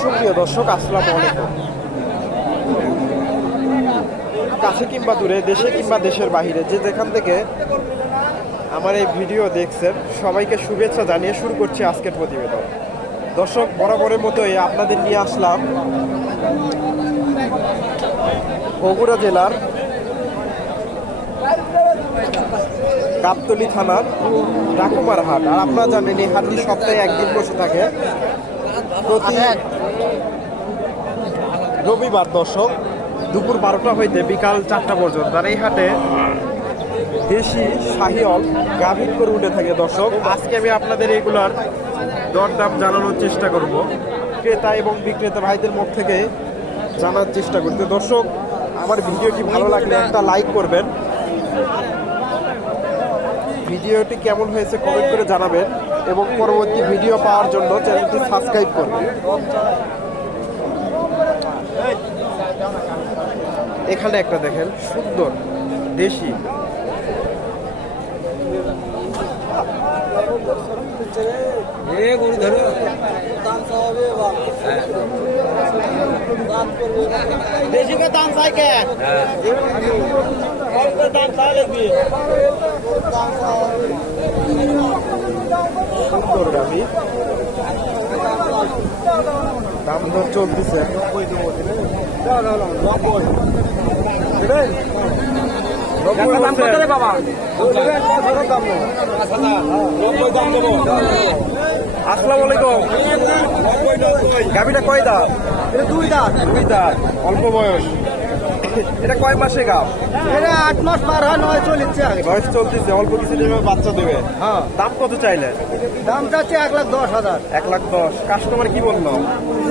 সুপ্রিয় দর্শক, আসসালামু আলাইকুম। কাছে কিংবা দূরে, দেশে কিংবা দেশের বাহিরে, যে যেখান থেকে আমার এই ভিডিও দেখছেন, সবাইকে শুভেচ্ছা জানিয়ে শুরু করছি আজকের প্রতিবেদন। দর্শক, বরাবরের মতোই আপনাদের নিয়ে আসলাম বগুড়া জেলার গাবতলি থানার ডাকুমার হাট আর আপনারা জানেন এই হাটটি সপ্তাহে একদিন বসে থাকে। প্রতি রবিবার দর্শক, দুপুর বারোটা হইতে বিকাল চারটা পর্যন্ত। আর এই হাটে দেশি শাহিয়ল গাভীর করে উঠে থাকে দর্শক। আজকে আমি আপনাদের এইগুলার দরদাম জানানোর চেষ্টা করব। ক্রেতা এবং বিক্রেতা ভাইদের মুখ থেকে জানার চেষ্টা করতে। দর্শক, আমার ভিডিওটি ভালো লাগলে একটা লাইক করবেন। ভিডিওটি কেমন হয়েছে কমেন্ট করে জানাবেন। এবং পরবর্তী ভিডিও পাওয়ার জন্য চ্যানেলটি সাবস্ক্রাইব করবেন এখানে একটা দেখেন সুন্দর দেশি। দাম চাই কে? অল্প দাম চাই সুন্দর গাভি দাম দর চলতেছে আসসালামু আলাইকুম। গাভিটা কয় দাঁত? দুই দুই দাঁত। অল্প বয়স। এটা কয় মাসে গাভ এটা আট মাস পার হয় নয় চলিচ্ছে আগে। বয়স চলতেছে অল্প কিছু দিনে বাচ্চা দেবে। হ্যাঁ। দাম কত চাইলেন দাম চাচ্ছে এক লাখ দশ হাজার। এক লাখ দশ। কাস্টমার কি বলল?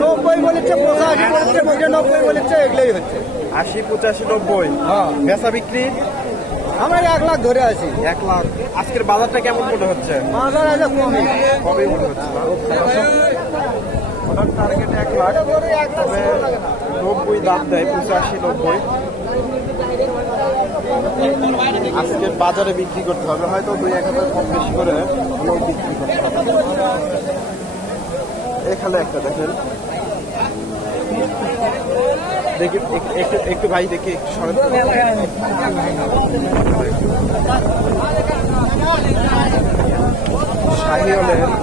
নব্বই বলেছে পঁচাশি বলেছে নব্বই বলেছে এগুলোই হচ্ছে। আশি পঁচাশি নব্বই। হ্যাঁ। বেচা বিক্রি? আমরা এক লাখ ধরে আছি। এক লাখ। আজকের বাজারটা কেমন মনে হচ্ছে? মাজার আছে কমই। কবে মনে হচ্ছে? ওনার টার্গেট এক লাখ, তবে নব্বই দাম দেয়, পঁচাশি, নব্বই। আজকে বাজারে বিক্রি করতে হবে, হয়তো দুই, এক হাজার কম বেশি করে হলেও বিক্রি করতে হবে এখানে একটা দেখেন। দেখি একটু একটু ভাই দেখি, একটু সরেন। তো।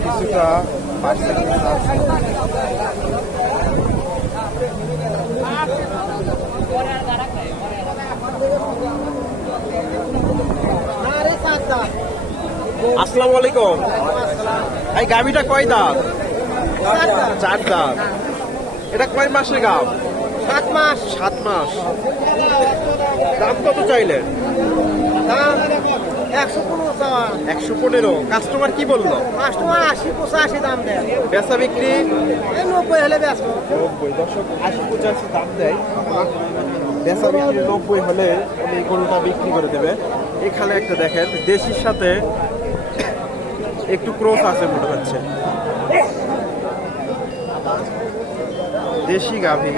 কিছুটা পার্সেন্টেজ আসসালামু আলাইকুম। এই গাভিটা কয় দাঁত? চার দাঁত। এটা কয় মাসের গাভ? সাত মাস। সাত মাস। দাম কত চাইলেন? একশো পনেরো কাস্টমার কি বলল? কাস্টমার আশি পঁচাশি দাম দেয়। বেচা বিক্রি? নব্বই হলে বেচবো। নব্বই। দশক আশি পঁচাশি দাম দেয়। বেচা বিক্রি নব্বই হলে উনি গরুটা বিক্রি করে দেবে। এখানে একটা দেখেন দেশির সাথে একটু ক্রোস আছে মনে হচ্ছে। দেশি গাভী।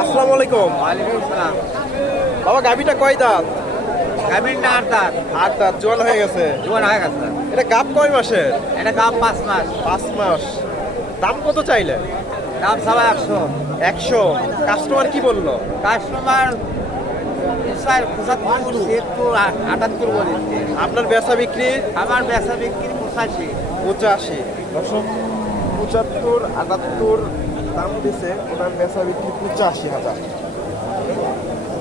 আসসালামু আলাইকুম। বাবা গাভীটা কয় দাঁত? গাভীর না আট দাঁত। আট দাঁত জোয়ান হয়ে গেছে। জোয়ান হয়ে গেছে। এটা গাভ কয় মাসের? এটা দাম পাঁচ মাস। পাঁচ মাস। দাম কত চাইলে? দাম সবাই একশো। একশো? কাস্টমার কি বলল? কাস্টমার আটাত্তর বলেছে। আপনার বেচা বিক্রি? আমার বেচা বিক্রি পঁচাশি। পঁচাশি। দশক পঁচাত্তর আটাত্তর দাম দিছে ওটার বেচা বিক্রি পঁচাশি হাজার।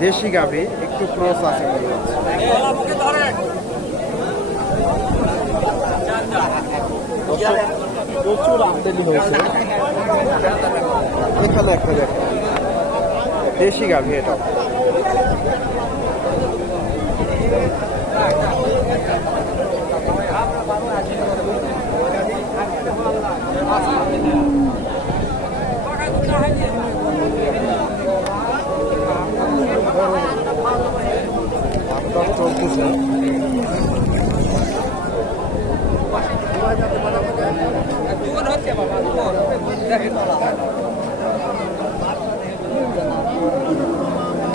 দেশি গাভি একটু ক্রস আছে মনে হচ্ছে। প্রচুর আমদানি হয়েছে। এখানে একটা দেখো। দেশি গাভি এটা। আপনার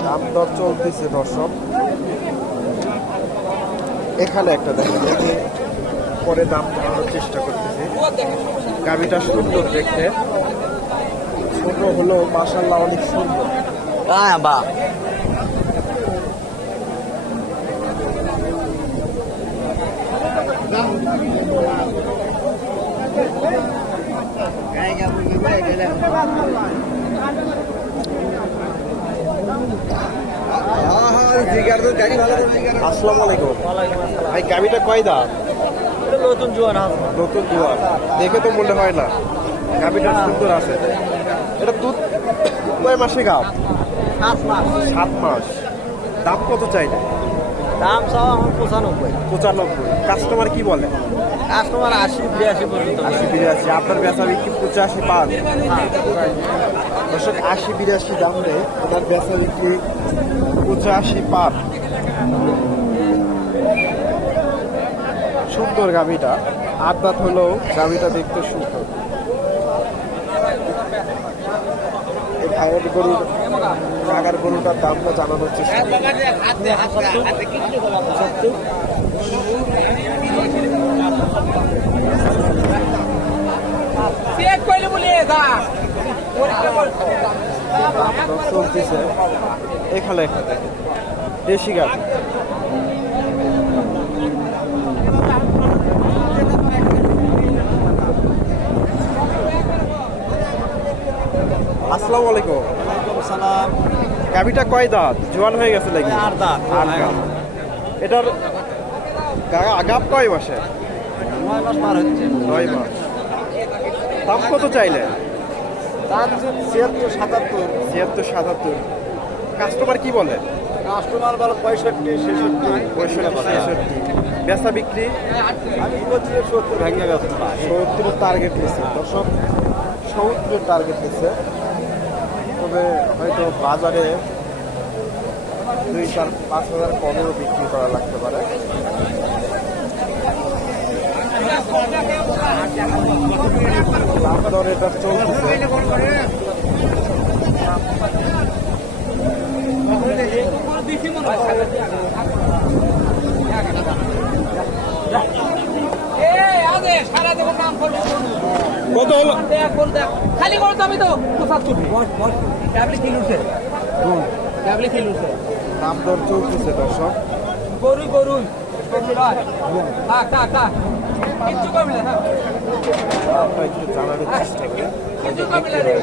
দাম দর চলতেছে, দর্শক। এখানে একটা দেখা দেখে পরে দাম কমানোর চেষ্টা করতেছি। গাড়িটা সুন্দর দেখতে। ছোট হলো মাসাল্লাহ অনেক সুন্দর। হ্যাঁ বা। আসসালামু আলাইকুম। ভাই গাড়িটা কয় দাম? নতুন জোয়ান নতুন দুয়ার দেখে তো মনে হয় না। গাভিটা সুন্দর আছে। এটা দুধ কয় মাসে গাব? সাত মাস। দাম কত চাইলে দাম সব আমার পঁচানব্বই। পঁচানব্বই। কাস্টমার কি বলে? কাস্টমার আশি বিরাশি পর্যন্ত। আশি বিরাশি। আপনার বেচা বিক্রি পঁচাশি পাঁচ। দর্শক আশি বিরাশি দাম নেই ওনার বেচা বিক্রি পঁচাশি পার সুন্দর গাভিটা। আট দাঁত হলেও গাভিটা দেখতে সুন্দর। ভাইয়ের জাগার গরুটার দামটা চলতেছে এখানে একটা দেখেন দেশি গাভি। আসসালামু আলাইকুম। সালাম গাভিটা কয় দাঁত? জোয়ান হয়ে গেছে নাকি? আট দাঁত। দাঁত। এটার আগাপ কয় মাসে? নয় মাস পার হচ্ছে। নয় মাস। দাম কত চাইলে? দাম ছিয়াত্তর সাতাত্তর। ছিয়াত্তর সাতাত্তর। কাস্টমার কি বলে? কাস্টমার বলো পঁয়ষট্টি ছেষট্টি। পঁয়ষট্টি ছেষট্টি। বেচা বিক্রি? আমি বলছি সত্তর ভেঙে গেছে। সত্তরের টার্গেট নিচ্ছে দর্শক সত্তরের টার্গেট নিচ্ছে তবে হয়তো বাজারে দুই চার পাঁচ হাজার কমেও বিক্রি করা লাগতে পারে। দাম দর এটা চলতেছে। কত হলো? খালি করো তো আমি তো। দাম দর চলতেছে দর্শক। গরুই গরুই। থাক কিচ্ছু কমলে না। একটু জানানোর চেষ্টা করি। কিচ্ছু কমলে রে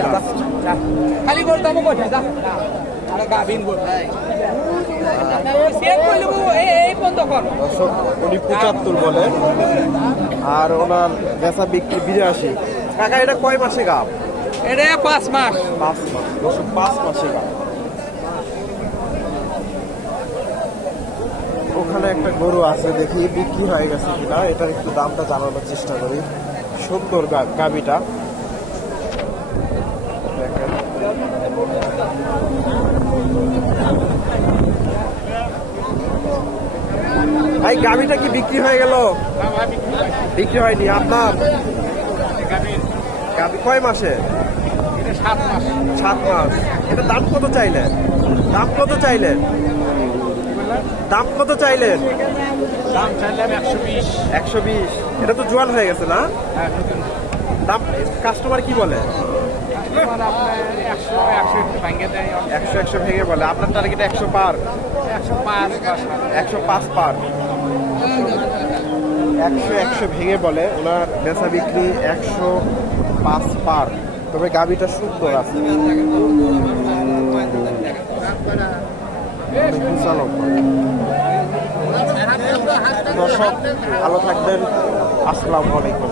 না। খালি করে দামও কঠে যা। আরে গাভিন গো দর্শক উনি পঁচাত্তর বলে। আর ওনার বেচা বিক্রি বিরাশি। কাকা এটা কয় মাসে গাব? এটা পাঁচ মাস। পাঁচ মাস। দর্শক পাঁচ মাসে গাব। ওখানে একটা গরু আছে দেখি বিক্রি হয়ে গেছে কিনা। এটার একটু দামটা জানানোর চেষ্টা করি। সুন্দর গা- গাবিটা। ভাই গাবিটা কি বিক্রি হয়ে গেল? বিক্রি হয়নি আপনার গাবি কয় মাসে? সাত মাস। সাত মাস এটা দাম কত চাইলেন দাম কত চাইলেন দাম কত চাইলেন দাম চাইলাম একশো বিশ। একশো বিশ। এটা তো জোয়ান হয়ে গেছে না? দাম কাস্টমার কি বলে? একশো একশো ভাঙে বলে। আপনার টার্গেট একশো পার। একশো পাঁচ বা একশো পাঁচ পার। একশো একশো ভেঙে বলে, ওনার বেচা বিক্রি একশো পাঁচ পার। তবে গাবিটা সুন্দর আছে। দর্শক, ভালো থাকবেন। আসসালামু আলাইকুম।